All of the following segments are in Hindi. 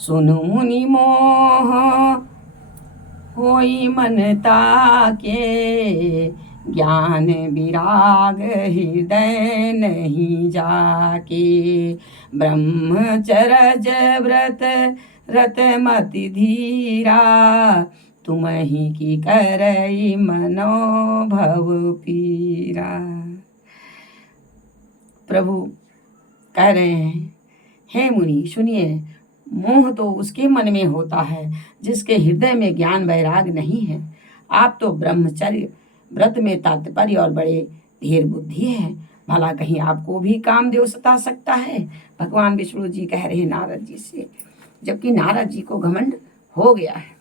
सुनु मुनि मोह होई मन ताके, ज्ञान विराग हृदय नहीं जाके। ब्रह्मचरज व्रत रत मति धीरा, तुम ही की करई मनो भव पीरा। प्रभु कह रहे हैं, हे मुनि सुनिए, मोह तो उसके मन में होता है जिसके हृदय में ज्ञान वैराग नहीं है। आप तो ब्रह्मचर्य व्रत में तात्पर्य और बड़े धीर बुद्धि है, भला कहीं आपको भी कामदेव सता सकता है। भगवान विष्णु जी कह रहे हैं नारद जी से, जबकि नारद जी को घमंड हो गया है।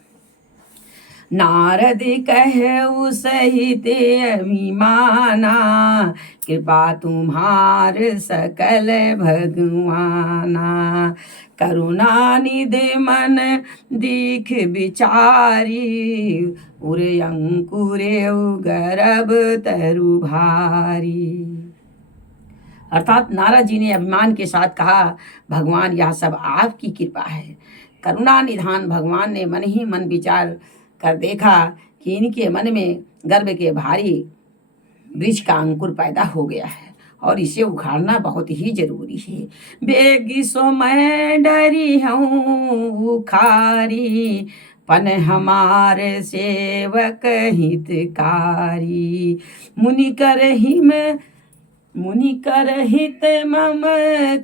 नारद कहु सहित अभिमाना, कृपा तुम्हार सकल भगवाना। करुणा निधि मन दीख विचारी, उर अंकुरे गर्भ तरु भारी। अर्थात नारद जी ने अभिमान के साथ कहा, भगवान यह सब आपकी कृपा है। करुणा निधान भगवान ने मन ही मन विचार कर देखा कि इनके मन में गर्भ के भारी वृक्ष का अंकुर पैदा हो गया है और इसे उखाड़ना बहुत ही जरूरी है। बेगी सो मैं डरी हूँ उखारी, पन हमारे सेवक हितकारी। मुनि कर हित मम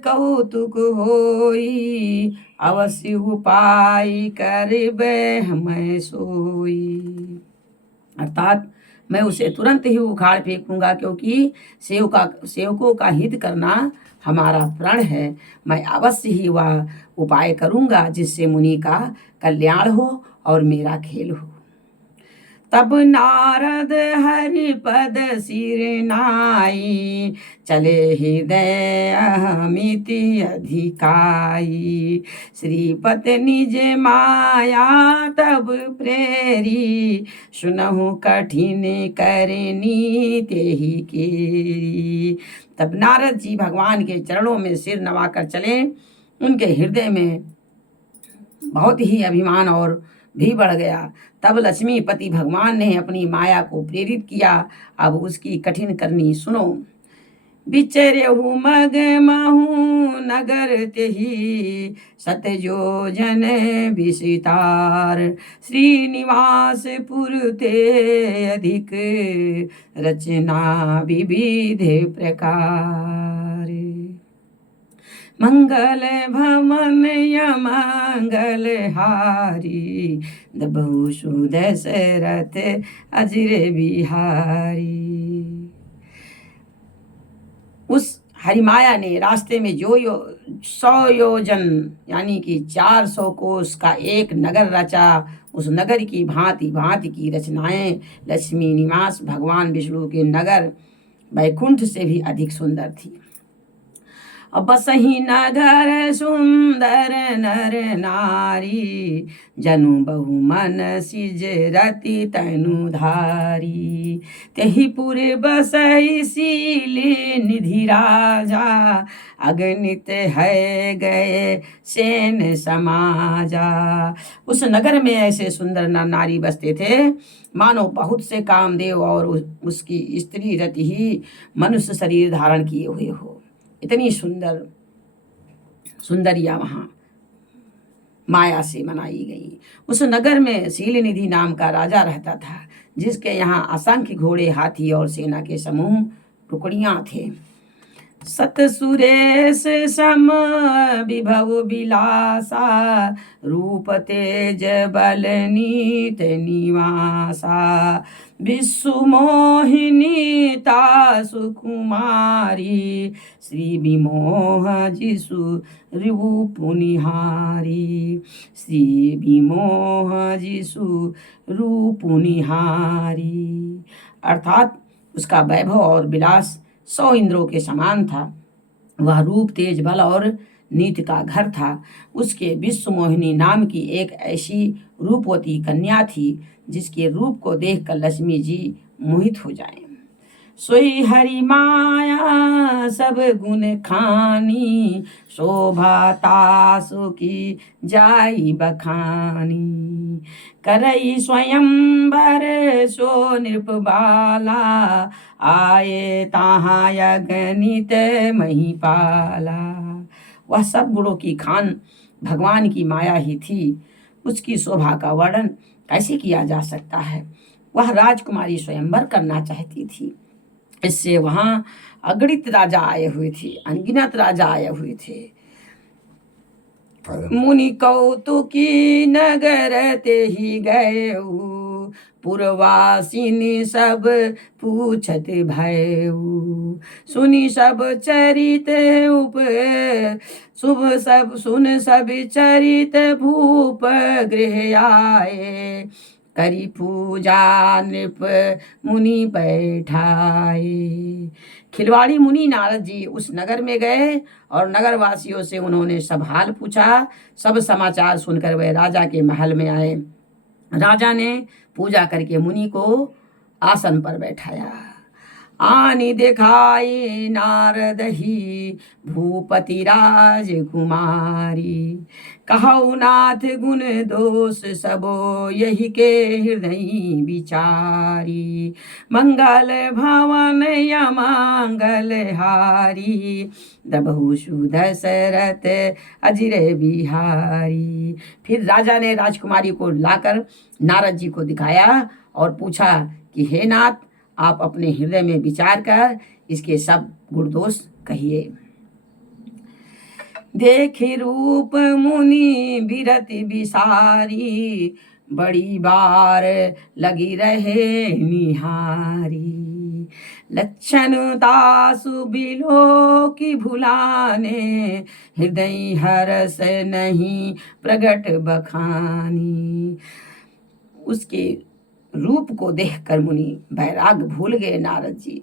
कौतुक होई, अवश्य उपाय करबे मैं सोई। अर्थात मैं उसे तुरंत ही उखाड़ फेंकूंगा, क्योंकि सेवकों का हित करना हमारा प्रण है। मैं अवश्य ही वह उपाय करूंगा जिससे मुनि का कल्याण हो और मेरा खेल हो। तब नारद हरिपद सिर नाई, चले हृदय अहमिति अधिकाई। श्रीपत निज माया तब प्रेरी, सुनहु कठिन करनी तेहि केरी। तब नारद जी भगवान के चरणों में सिर नवाकर चले। उनके हृदय में बहुत ही अभिमान और भी बढ़ गया। तब लक्ष्मीपति भगवान ने अपनी माया को प्रेरित किया। अब उसकी कठिन करनी सुनो। बिचरहु मग महु नगर तेहि, सतयोजन विसितार। श्रीनिवासपुर ते अधिक, रचना विविध प्रकार। मंगल भवन यमंगल हारी, दबहु सुदशरथ अजर बिहारी। उस हरिमाया ने रास्ते में जो 100 योजन यानी कि 400 कोस का एक नगर रचा। उस नगर की भांति भांति की रचनाएं लक्ष्मी निवास भगवान विष्णु के नगर वैकुंठ से भी अधिक सुंदर थी। बसहि नगर सुंदर नर नारी, जनु बहु मन सिज रति तनु धारी। तेहि पुर बसहि शीली निधि राजा, अगणित है गए सेन समाजा। उस नगर में ऐसे सुंदर नर नारी बसते थे मानो बहुत से कामदेव और उसकी स्त्री रति ही मनुष्य शरीर धारण किए हुए हो। इतनी सुंदरिया वहाँ माया से मनाई गई। उस नगर में शीलनिधि नाम का राजा रहता था, जिसके यहाँ असंख्य घोड़े, हाथी और सेना के समूह टुकड़ियां थे। सत सुरेश सम विभव विलासा, रूप तेज बल नीत निवासा। विश्व मोहिनी तासु कुमारी, श्री विमोह जिसु रूप निहारी। श्री विमोह जिसु रूप निहारी। अर्थात उसका वैभव और विलास 100 इंद्रों के समान था। वह रूप, तेज, बल और नीति का घर था। उसके विश्व मोहिनी नाम की एक ऐसी रूपवती कन्या थी जिसके रूप को देखकर लक्ष्मी जी मोहित हो जाएं। सोई हरि माया सब गुण खानी, शोभा तासु की जाई बखानी। करई स्वयंवर सो नृप बाला, आए ताहा गणित महिपाला। वह सब गुणों की खान भगवान की माया ही थी, उसकी शोभा का वर्णन कैसे किया जा सकता है। वह राजकुमारी स्वयंवर करना चाहती थी, इससे वहां अगणित राजा आए हुए थे, अनगिनत राजा आए हुए थे। मुनि कौतुकी नगर ते ही गए, पुरवासिनी सब पूछत भयऊ। सुनी सब चरित उप शुभ सब सुन सब चरित भूप गृह आए, करी पूजा नृप मुनि बैठाए। खिलवाड़ी मुनि नारद जी उस नगर में गए और नगर वासियों से उन्होंने सब हाल पूछा। सब समाचार सुनकर वे राजा के महल में आए। राजा ने पूजा करके मुनि को आसन पर बैठाया। आनी दिखाई नारद ही भूपति राजकुमारी, कहु नाथ गुण दोष सबो यही के हृदय विचारी। मंगल भवन अमंगल हारी, दबहु सुदशरथ अजिर बिहारी। फिर राजा ने राजकुमारी को लाकर नारद जी को दिखाया और पूछा कि हे नाथ, आप अपने हृदय में विचार कर इसके सब गुण दोष कहिए। देखी रूप मुनि बिरति बिसारी, बड़ी बार लगी रहे निहारी। लक्षण दासु बिलो की भुलाने, हृदय हरस नहीं प्रगट बखानी। उसके रूप को देखकर मुनि बैराग भूल गए नारद जी,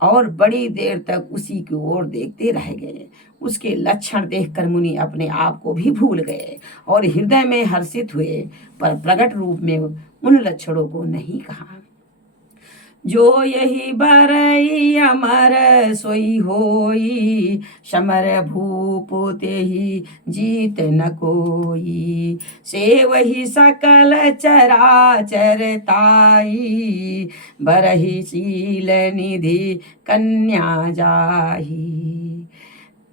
और बड़ी देर तक उसी की ओर देखते रह गए। उसके लक्षण देखकर मुनि अपने आप को भी भूल गए और हृदय में हर्षित हुए, पर प्रकट रूप में उन लक्षणों को नहीं कहा। जो यही बरई अमर सोई होई, समर भूप ते ही जीत न कोई। से वही सकल चराचर ताई, बरही शील निधि कन्या जाही।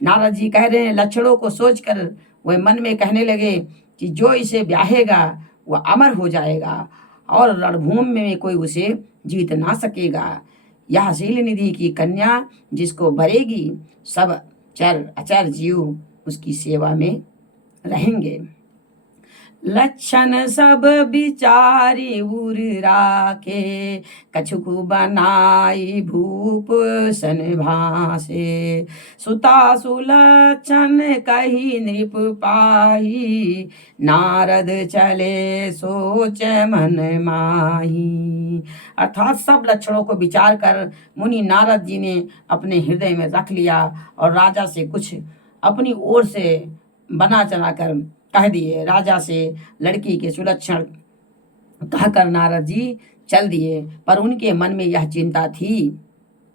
नारद जी कह रहे हैं, लक्षणों को सोचकर वे मन में कहने लगे कि जो इसे ब्याहेगा वह अमर हो जाएगा और रणभूमि में कोई उसे जीत ना सकेगा। यह शील निधि की कन्या जिसको बरेगी, सब चर अचर जीव उसकी सेवा में रहेंगे। लक्षण सब विचारी उर राखे, कछुकु बनाई भूप सन भासे। सुता सुलक्षण कही नृप पाही, नारद चले सोच मन माही। अर्थात सब लक्षणों को विचार कर मुनि नारद जी ने अपने हृदय में रख लिया और राजा से कुछ अपनी ओर से बना चला कर कह दिए। राजा से लड़की के सुलक्षण कहकर नारद जी चल दिए, पर उनके मन में यह चिंता थी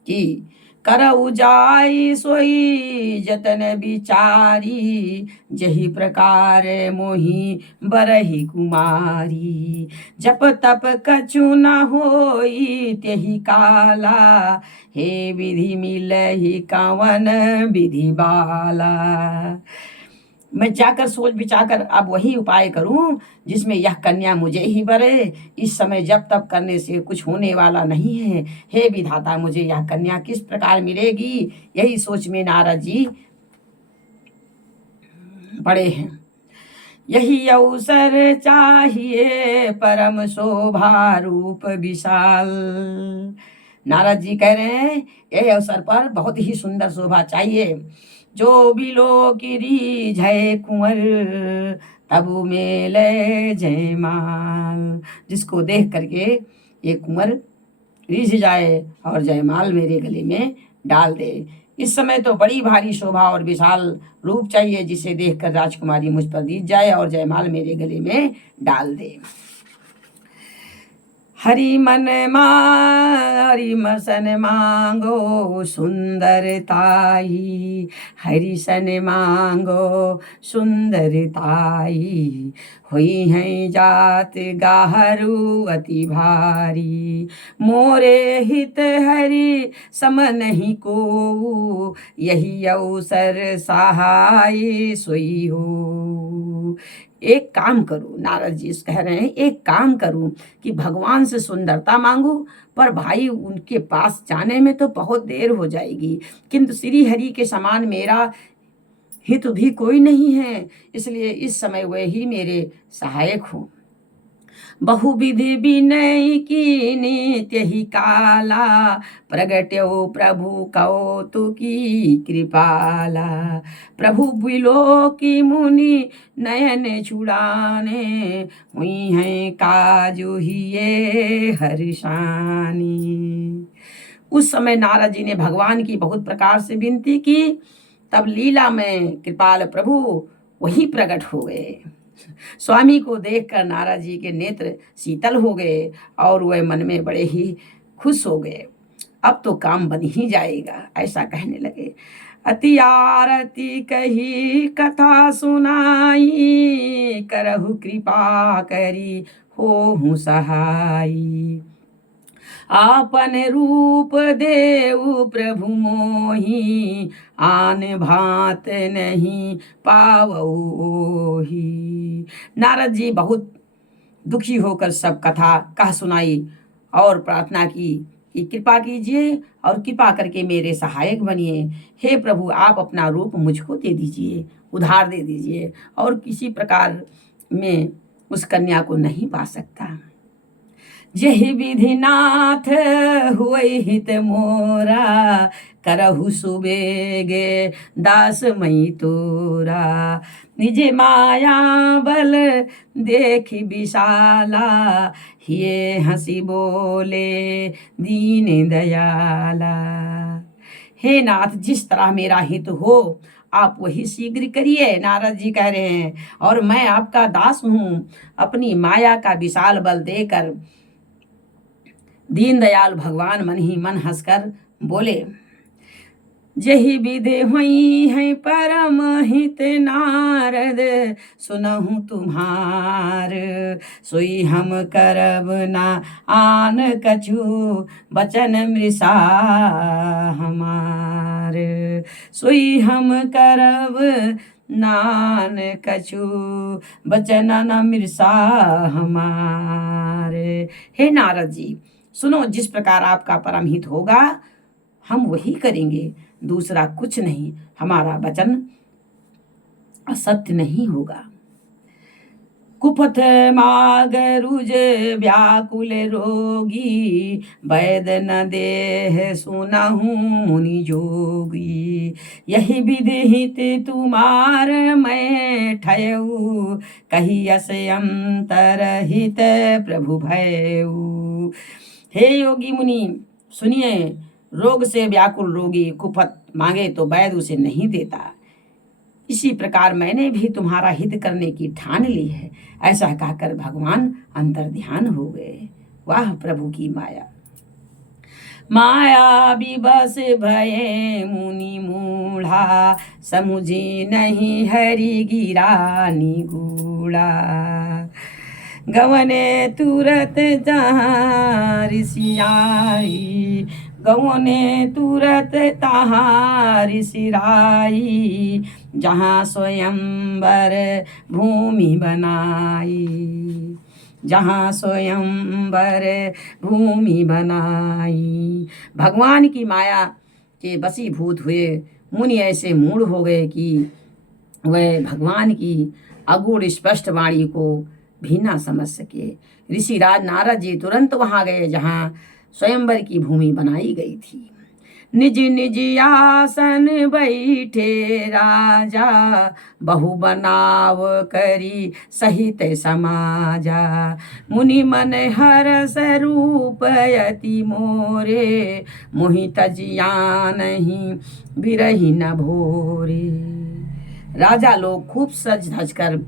कि करऊ जाई सोई जतन बिचारी, जही प्रकार मोही बरही कुमारी। जप तप कछु न होई तेही काला, हे विधि मिलहि कवन विधि बाला। मैं जाकर सोच विचार कर अब वही उपाय करूं जिसमें यह कन्या मुझे ही बरे। इस समय जब तब करने से कुछ होने वाला नहीं है। हे विधाता, मुझे यह कन्या किस प्रकार मिलेगी, यही सोच में नारद जी पड़े हैं। यही अवसर चाहिए परम शोभा रूप विशाल। नारद जी कह रहे हैं, यह अवसर पर बहुत ही सुंदर शोभा चाहिए। जो बिलो गिरी जय कुंवर, तब मेले जयमाल। जिसको देख करके ये कुंवर रिझ जाए और जयमाल मेरे गले में डाल दे। इस समय तो बड़ी भारी शोभा और विशाल रूप चाहिए, जिसे देखकर राजकुमारी मुझ पर रिझ जाए और जयमाल मेरे गले में डाल दे। हरि मसन मांगो सुंदरताई, हरि सन मांगो सुंदरताई। हुई है जात गाहरू अति भारी, मोरे हित हरि सम नहीं को, यही अवसर सहाय सोई हो। एक काम करूं, नारद जी कह रहे हैं, एक काम करूं कि भगवान से सुंदरता मांगू, पर भाई उनके पास जाने में तो बहुत देर हो जाएगी, किंतु श्री हरि के समान मेरा हित भी कोई नहीं है, इसलिए इस समय वे ही मेरे सहायक हो। बहुविधि विनय की नित्य ही काला, प्रगट्यो प्रभु कौतुकी कृपाला। प्रभु बिलो की मुनि नयन छुड़ाने, हुई हैं काजू ही ये हर्षानी। उस समय नारद जी ने भगवान की बहुत प्रकार से विनती की, तब लीला में कृपाल प्रभु वही प्रकट हो गए। स्वामी को देखकर नारद जी के नेत्र शीतल हो गए और वह मन में बड़े ही खुश हो गए। अब तो काम बन ही जाएगा, ऐसा कहने लगे। अति आरती कही कथा सुनाई, करहु कृपा करी हो सहाई। आपन रूप देव प्रभु मोही, आन भात नहीं पावोही। नारद जी बहुत दुखी होकर सब कथा कह सुनाई और प्रार्थना की कि कृपा कीजिए और कृपा करके मेरे सहायक बनिए। हे प्रभु, आप अपना रूप मुझको दे दीजिए, उधार दे दीजिए, और किसी प्रकार में उस कन्या को नहीं पा सकता। जहि विधिनाथ हुए हित मोरा, करहु सुबेगे दास मई तोरा। निज माया बल देखि विशाला, ये हंसी बोले दीन दयाला। हे नाथ, जिस तरह मेरा हित हो आप वही शीघ्र करिए, नारद जी कह रहे हैं, और मैं आपका दास हूँ। अपनी माया का विशाल बल देकर दीनदयाल भगवान मन ही मन हंसकर बोले, जही विधि हुई है परम हित नारद, सुनहु तुम्हार सोई हम करब ना आन कछु, बचन मृषा हमार सोई हम करब नान कछु, बचन न मृषा हमारे। हे नारद जी, सुनो, जिस प्रकार आपका परम हित होगा हम वही करेंगे, दूसरा कुछ नहीं। हमारा वचन असत्य नहीं होगा। कुपथ माग रुज व्याकुल रोगी, वैद न देह सुनहु मुनि जोगी। यही विधि हित तुम्हार मैं ठयऊ, कही अस अंतर हित प्रभु भयऊ। हे योगी मुनि सुनिए, रोग से व्याकुल रोगी कुपथ मांगे तो वैद्य उसे नहीं देता, इसी प्रकार मैंने भी तुम्हारा हित करने की ठान ली है। ऐसा कहकर भगवान अंतर ध्यान हो गए। वाह प्रभु की माया। माया विबस भये मुनि मूढ़ा, समुझी नहीं हरि गिरा निगूढ़ा। गवने तुरत जहाँ ऋषि आई, गवने तुरत तहाँ ऋषि राई। जहाँ स्वयंवर भूमि बनाई, जहाँ स्वयंवर भूमि बनाई। भगवान की माया के वशीभूत हुए मुनि ऐसे मूढ़ हो गए कि वह भगवान की अगूढ़ स्पष्ट वाणी को भी ना समझ सके। ऋषिराज नारद जी तुरंत वहां गए जहां स्वयंवर की भूमि बनाई गई थी। निज निज आसन बैठे राजा, बहु बनाव करी सहित समाजा। मुनि मन हरस रूप यति मोरे, मोहि तजिया नहीं बिरही न भोरे। राजा लोग खूब सज धज कर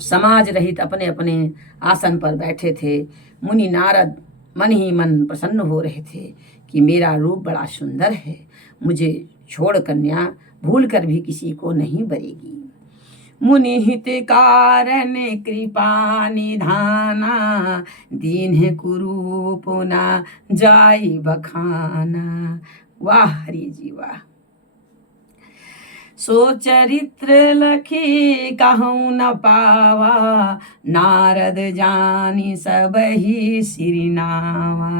समाज रहित अपने अपने आसन पर बैठे थे। मुनि नारद मन ही मन प्रसन्न हो रहे थे कि मेरा रूप बड़ा सुंदर है, मुझे छोड़ कन्या भूल कर भी किसी को नहीं बरेगी। मुनि हित कारण कृपा निधाना, दीन है कुरूप ना जाई बखाना। वाह हरि जी वाह। सो चरित्र लखी कहूँ न पावा, नारद जानी सब ही सिरनावा।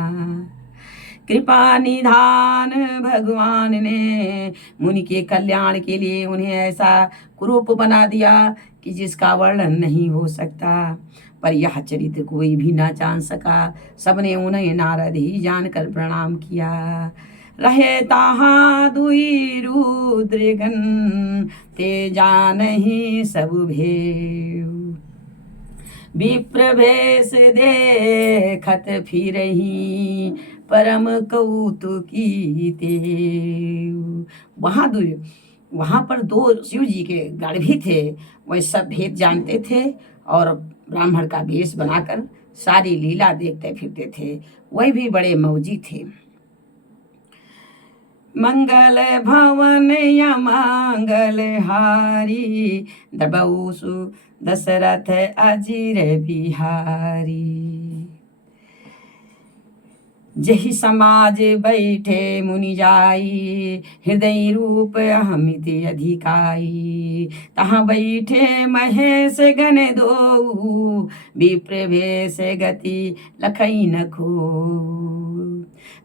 कृपा निधान भगवान ने मुनि के कल्याण के लिए उन्हें ऐसा कुरूप बना दिया कि जिसका वर्णन नहीं हो सकता। पर यह चरित्र कोई भी ना जान सका, सबने उन्हें नारद ही जानकर प्रणाम किया। रहे ताहा दुई रुद्रगण, ते जानहि सब भेव। विप्र भेष देखत फिरहि, परम कौतुकी तेव। वहां पर दो शिव जी के गण भी थे। वह सब भेद जानते थे और ब्राह्मण का वेश बनाकर सारी लीला देखते फिरते थे। वह भी बड़े मौजी थे। मंगल भवन या मंगल हारी, दबऊसु दशरथ अजीर बिहारी। जहि समाज बैठे मुनि जाई, हृदय रूप अहमित अधिकाई। तहाँ बैठे महेश गण दो, विप्र भेष गति लखई न खो।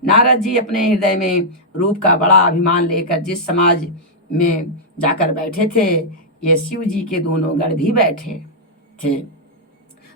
नारद जी अपने हृदय में रूप का बड़ा अभिमान लेकर जिस समाज में जाकर बैठे थे, ये शिव जी के दोनों गण भी बैठे थे।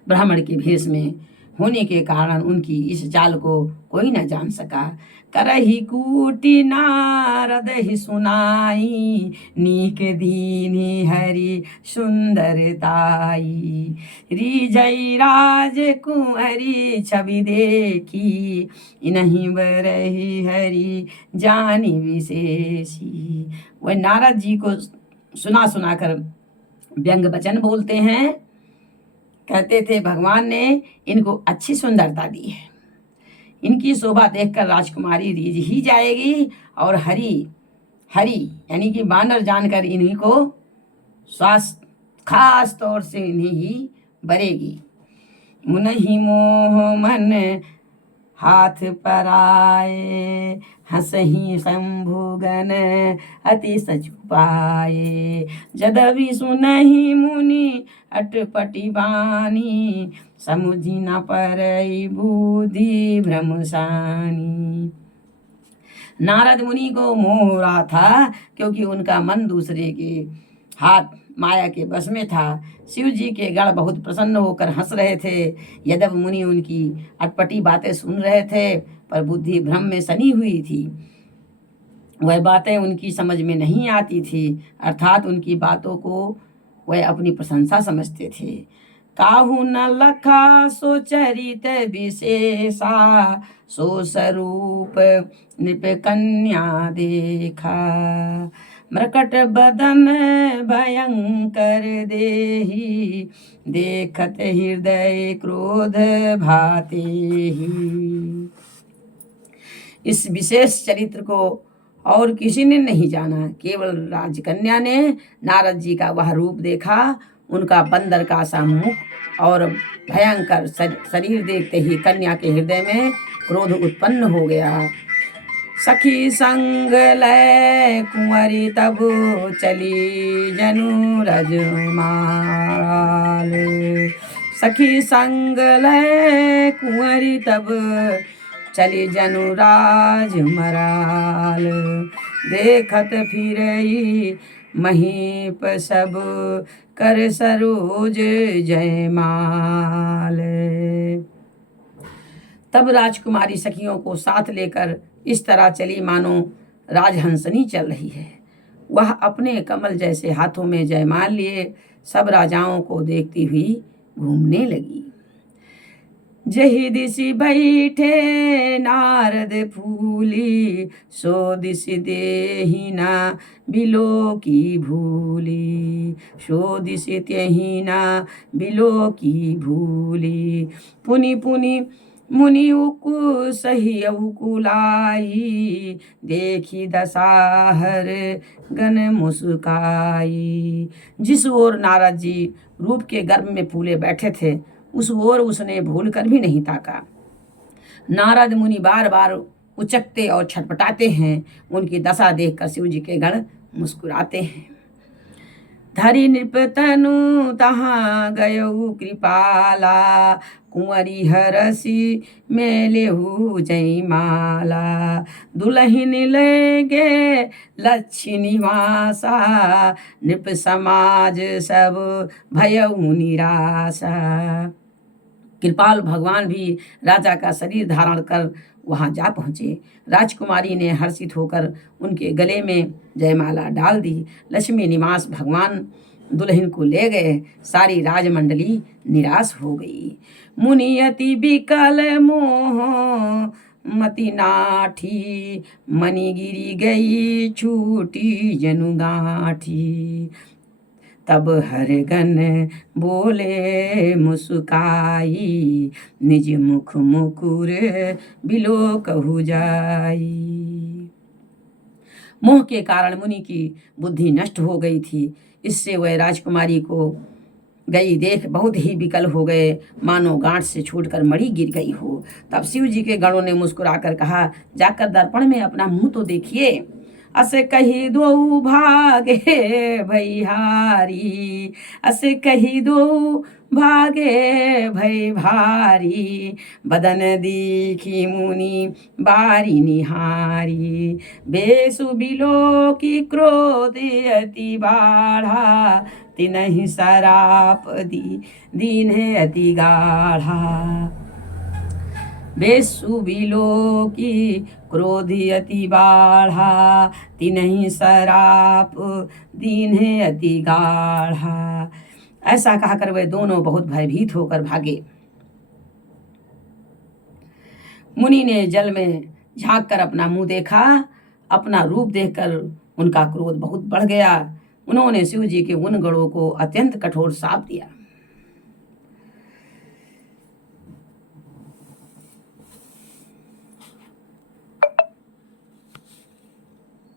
ब्राह्मण के भेष में होने के कारण उनकी इस चाल को कोई न जान सका। करहि कूटी नारद ही सुनाई, नीक दीनी हरि सुंदरताई। रिजई राज कुंवरी छवि देखी, इन्हीं बरहि हरि जानी विशेषी। वह नारद जी को सुना सुना कर व्यंग वचन बोलते हैं। कहते थे भगवान ने इनको अच्छी सुंदरता दी है, इनकी शोभा देखकर राजकुमारी रीझ ही जाएगी और हरि हरि यानी कि बानर जानकर इन्हीं को खास तौर से इन्हें ही बरेगी। मुनहि मोह मन हाथ पर आए, हंसही शंभुगन अति सचुपाए। जदवि सुनहि मुनि अटपटी बानी, समुझी न परई बुद्धि भ्रमसानी। नारद मुनि को मोह हो रहा था क्योंकि उनका मन दूसरे के हाथ माया के बस में था। शिव जी के गण बहुत प्रसन्न होकर हंस रहे थे। यदव मुनि उनकी अटपटी बातें सुन रहे थे, पर बुद्धि भ्रम में सनी हुई थी। वह बातें उनकी समझ में नहीं आती थी, अर्थात उनकी बातों को वह अपनी प्रशंसा समझते थे। काहू न लखा सो चरित विशेषा, सो स्वरूप नृप कन्या देखा। मृकट बदन भयंकर देही, देखत हृदय क्रोध भाते ही। इस विशेष चरित्र को और किसी ने नहीं जाना, केवल राजकन्या ने नारद जी का वह रूप देखा। उनका बंदर का सा मुख और भयंकर शरीर देखते ही कन्या के हृदय में क्रोध उत्पन्न हो गया। सखी संग लय कुंवरी तब चली जनु रजमाल। सखी संग लय कुंवरी तब चली जनु राज मराल। देखत फिरई महीप सब कर सरोज जयमाल। तब राजकुमारी सखियों को साथ लेकर इस तरह चली मानो राजहंसनी चल रही है। वह अपने कमल जैसे हाथों में जयमाल लिए सब राजाओं को देखती हुई घूमने लगी। जही दिशि बैठे नारद फूली, सो दिशि देहि ना बिलो की भूली। सो दिशि त्यहि ना बिलो की भूली। पुनि पुनि मुनि उकु सही उकुलाई, देखी दशाहर गन मुस्काई। जिस ओर नारद जी रूप के गर्भ में फूले बैठे थे, उस ओर उसने भूल कर भी नहीं ताका। नारद मुनि बार बार उचकते और छटपटाते हैं। उनकी दशा देखकर शिव जी के गण मुस्कुराते हैं। धरि नृप तनु तहाँ गयऊ कृपाला, कुंवरी हरसी मेलेहु जयमाला। दुलहिन लेगे लक्ष्य निवासा, नृप समाज सब भयऊ निराशा। कृपाल भगवान भी राजा का शरीर धारण कर वहां जा पहुंचे। राजकुमारी ने हर्षित होकर उनके गले में जयमाला डाल दी। लक्ष्मी निवास भगवान दुल्हन को ले गए। सारी राजमंडली निराश हो गई। मुनि अति विकल मोह मति नाठी, मणि गिरी गई छूटी जनु गांठी। तब हरगन बोले मुस्काई, निज मुख मुकुर बिलो कहु जाई। मोह के कारण मुनि की बुद्धि नष्ट हो गई थी। इससे वह राजकुमारी को गई देख बहुत ही विकल हो गए, मानो गांठ से छूटकर मणि गिर गई हो। तब शिव जी के गणों ने मुस्कुराकर कहा, जाकर दर्पण में अपना मुंह तो देखिए। असे कही दो भागे भैहारी, असे कही दो भागे भई भारी। बदन दीखी मुनि बारी निहारी, बेसु बिलो की क्रोध अति बाढ़ा। तिनहि सराप दीन है अति गाढ़ा। बेसु बिलो की क्रोधी अति बाढ़ा, तिनहि सराप दीन है अति गाढ़ा। ऐसा कहकर वे दोनों बहुत भयभीत होकर भागे। मुनि ने जल में झांक कर अपना मुंह देखा। अपना रूप देखकर उनका क्रोध बहुत बढ़ गया। उन्होंने शिव जी के उन गणों को अत्यंत कठोर शाप दिया।